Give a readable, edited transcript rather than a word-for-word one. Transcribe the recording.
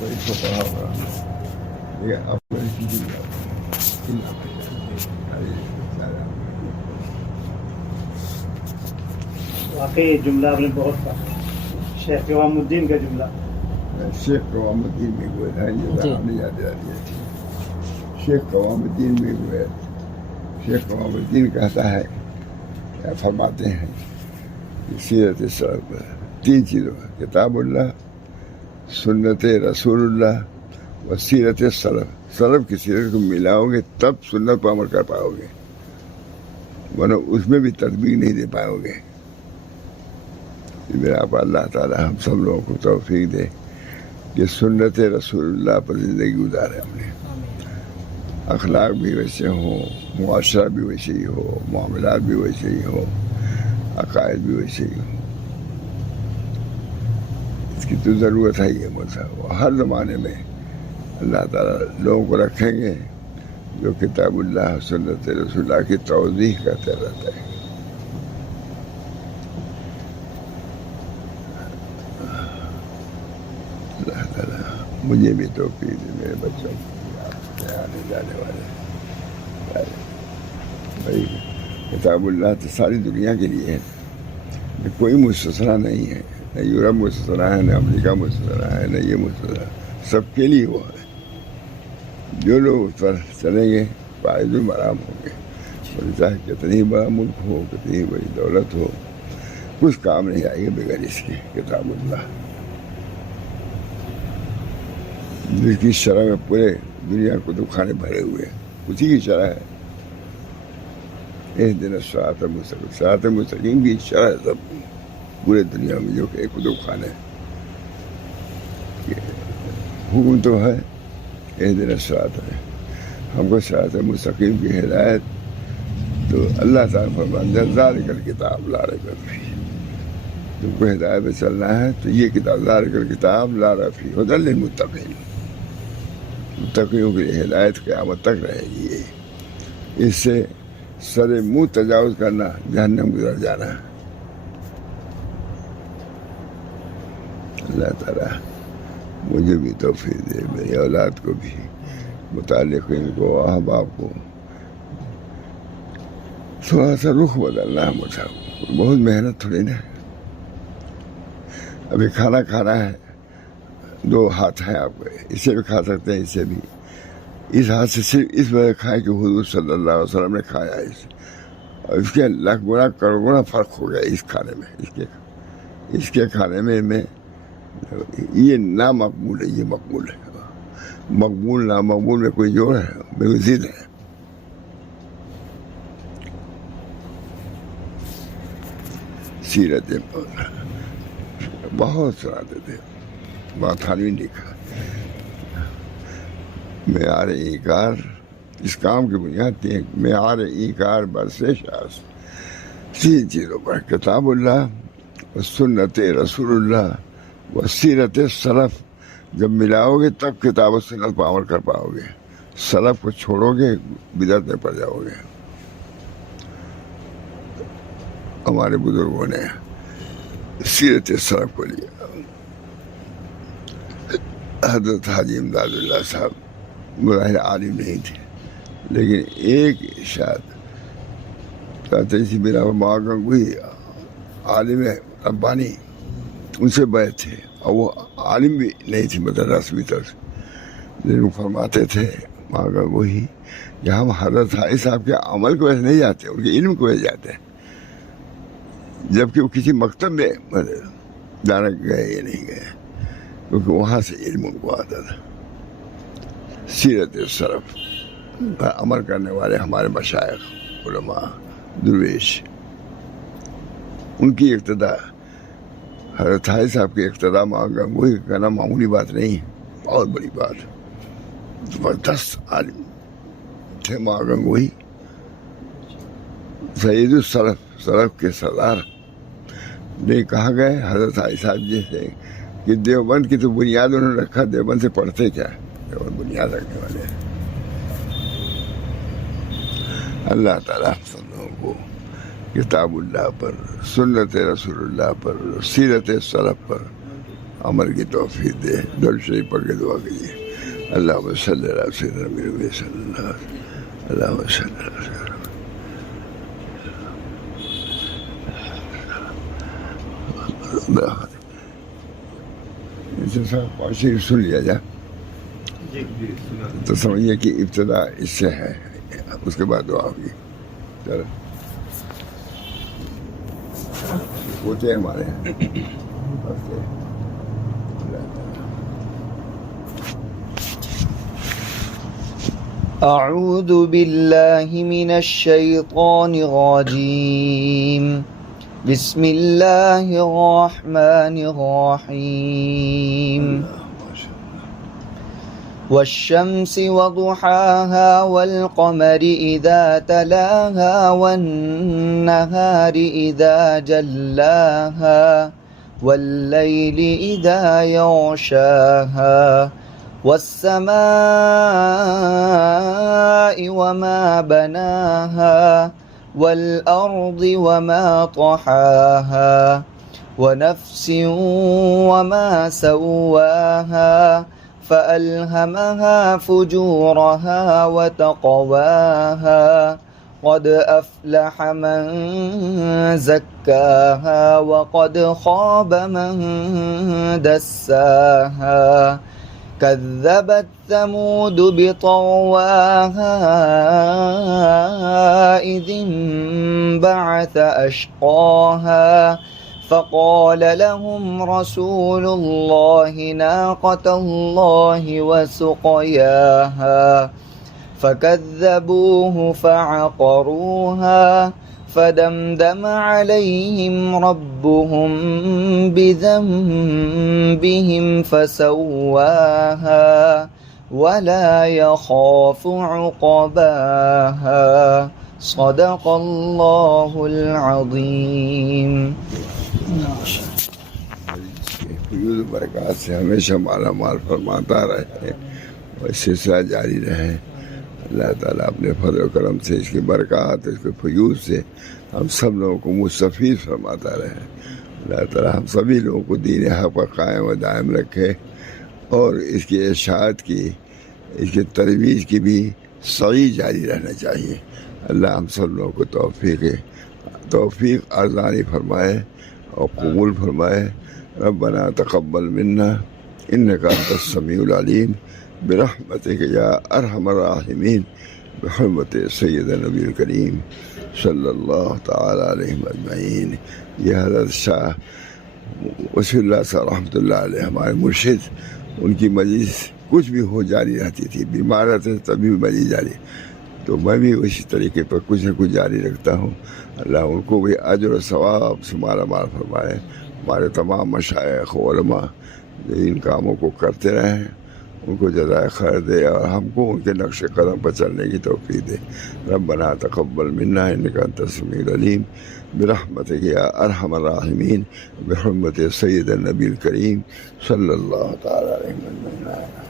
تو اس کو پڑھا ہوگا لیکن اب کوئی کسی واقعی یہ جملہ آپ نے بہت کہا، شیخ قوام الدین کا جملہ. شیخ قوام الدین میں ہوئے تھا، یہ ہم نے یاد دیا تھی. شیخ قوام الدین میں ہوئے، شیخ قوام الدین کہتا ہے، فرماتے ہیں سیرت سلف پر 3 چیزوں، کتاب اللہ، سنت رسول اللہ و سیرت سلف. سلف کی سیرت کو ملاؤ گے تب سنت پر عمل کر پاؤ گے، ورنہ اس میں بھی تطبیق نہیں دے پاؤ گے. میرا آپ اللہ تعالی ہم سب لوگوں کو توفیق دے کہ سنت رسول اللہ پر زندگی گزارے. ہم نے اخلاق بھی ویسے ہوں، معاشرہ بھی ویسے ہی ہو، معاملات بھی ویسے ہی ہو، عقائد بھی ویسے ہی ہو. اس کی تو ضرورت ہے. یہ مسئلہ ہر زمانے میں اللہ تعالیٰ لوگوں کو رکھیں گے جو کتاب اللہ سنت رسول اللہ کی توضیح کرتے رہتے ہیں. اللہ تعالیٰ مجھے بھی توفیق دے، میرے بچوں کو، آنے جانے والے بھائی. کتاب اللہ تو ساری دنیا کے لیے ہے، کوئی مستثنا نہیں ہے، نہ یورپ مستثنا ہے، نہ امریکہ مستثنا ہے، نہ یہ مستثنا، سب کے لیے وہ ہے. جو لوگ اس پر چلیں گے فائز المرام ہوں گے. اور چاہے کتنی بڑا ملک ہو، کتنی بڑی دولت ہو، کچھ کام نہیں آئے گا بغیر اس کے کتاب اللہ، جس کی شرح میں پورے دنیا کو تو کھانے بھرے ہوئے، اسی کی شرح ہے. اہدنا الصراط المستقیم، صراط المستقیم کی شرح ہے سب پورے دنیا میں، جو کہ ایک کتب خانے. حکم تو ہے اہدنا الصراط ہے، ہم کو صراط المستقیم کی ہدایت تو اللہ تعالیٰ فرماتے ہیں ذالک الکتاب لا ریب فیہ. تم کو ہدایت پہ چلنا ہے تو یہ کتاب ذالک الکتاب لا ریب فیہ ھدی للمتقین، متقیوں کی ہدایت قیامت تک رہے گی. اس سے سر منہ تجاوز کرنا جہنم گزر جانا. اللہ تعالیٰ مجھے بھی توفیق دے، میری اولاد کو بھی، متعلقین کو، احباب کو. تھوڑا سا رخ بدلنا ہے مجھے، بہت محنت تھوڑی نا. ابھی کھانا کھانا ہے، 2 ہاتھ ہیں آپ کو، اسے بھی کھا سکتے ہیں، اسے بھی. اس ہاتھ سے صرف اس وجہ کھائے کہ حضور صلی اللہ علیہ وسلم نے کھایا ہے، اور اس کے لاکھ گنا کروڑ گنا فرق ہو گیا اس کھانے میں. اس کے کھانے میں یہ نامقبول ہے، یہ مقبول ہے. مقبول نامقبول میں کوئی جوڑ ہے؟ بالکل ضد ہے. سیرت بہت سناتے تھے، بات حالوی لکھا. معیار اینکار اس کام کی بنیاد تھی. معیار اینکار برس شاس 3 چیزوں پر، کتاب اللہ و سنت رسول اللہ و سیرت سلف. جب ملاؤ گے تب کتاب و سنت پر عمل کر پاؤ گے. سلف کو چھوڑو گے بدعت میں پڑ جاؤ گے. ہمارے بزرگوں نے سیرت سلف کو لیا. حضرت حاجی امداد اللہ صاحب بظاہر عالم نہیں تھے، لیکن ایک ارشاد کہتے اسی بنا ماں گنگوئی عالم ربانی، ان سے بیعت تھے، اور وہ عالم بھی نہیں تھی مطلب رسمی طور سے، لیکن فرماتے تھے ماں گنگوئی کہ ہم حضرت حاجی صاحب کے عمل کو ویسے نہیں جاتے، ان کے علم کو ویسے جاتے ہیں. جبکہ وہ کسی مکتب میں جانا گئے یا نہیں گئے، کیونکہ وہاں سے علم ان کو آتا تھا. سیرت سلف پر عمل کرنے والے ہمارے مشائخ، علماء، درویش، ان کی اقتداء، حضرت حاجی صاحب کی اقتداء وہی کرنا معمولی بات نہیں ہے، بہت بڑی بات. زبردست عالم تھے ماں گنگوئی، سید السلف، سلف کے سردار. نہیں کہا گئے حضرت حاجی صاحب جی سے کہ دیوبند کی تو بنیاد انہوں نے رکھا، دیوبند سے پڑھتے کیا؟ دیوبند بنیاد رکھنے والے ہیں. اللہ تعالیٰ سب لوگوں کو کتاب اللہ پر، سنت رسول اللہ پر، سیرت سلف پر عمل کی توفیق دے. درود شریف پڑھ کے دعا کیجیے. اللہم صلی علی سیدنا محمد صلی اللہ علیہ وسلم. اللہم صلی علی سیدنا محمد. پانچ سن لیا جا تو سمجھیے کہ ابتدا اس سے ہے، اس کے بعد دعا ہوگی. چلو ہوتے ہیں ہمارے یہاں. اعوذ باللہ من الشیطان الرجیم. بسم اللہ الرحمن الرحیم. والشمس وضحاها والقمر إذا تلاها والنهار إذا جلاها والليل إذا يغشاها والسماء وما بناها والأرض وما طحاها ونفس وما سواها فألهمها فجورها وتقواها قد أفلح من زكاها وقد خاب من دساها. كذبت ثمود بطغواها إذ انبعث أشقاها فقال لهم رسول الله ناقة الله وسقياها فكذبوه فعقروها فدمدم عليهم ربهم بذنبهم فسواها ولا يخاف عقباها. صدق الله العظيم. فیوز برکات سے ہمیشہ مالا مال فرماتا رہے اور سلسلہ جاری رہے. اللہ تعالیٰ اپنے فضل و کرم سے اس کی برکات، اس کے فیوز سے ہم سب لوگوں کو مستفید فرماتا رہے. اللہ تعالیٰ ہم سبھی لوگوں کو دین حق پر قائم و دائم رکھے اور اس کی اشاعت کی، اس کی ترویج کی بھی سعی جاری رہنا چاہیے. اللہ ہم سب لوگوں کو توفیق ارزانی فرمائے اور قبول فرمائے. ربنا تقبل منا انک انت السمیع العلیم برحمتک یا ارحم الراحمین بحرمت سید نبی الکریم صلی اللہ تعالی علیہ اجمعین. یہ حضرت شاہ وصی اللہ صاحب رحمۃ اللہ علیہ ہمارے مرشد، ان کی مجلس کچھ بھی ہو جاری رہتی تھی. بیمار رہتے تبھی بھی مجلس جاری، تو میں بھی اسی طریقے پر کچھ نہ کچھ جاری رکھتا ہوں. اللہ ان کو بھی اجر و ثواب سے مالا مال فرمائے. ہمارے تمام مشائخ علماء جو ان کاموں کو کرتے رہیں ان کو جزائے خیر دے اور ہم کو ان کے نقش قدم پر چلنے کی توفیق دے. ربنا تقبل منا انک انت السمیع العلیم برحمتک یا ارحم الراحمین بحرمت سید النبی الکریم صلی اللہ تعالی علیہ وسلم.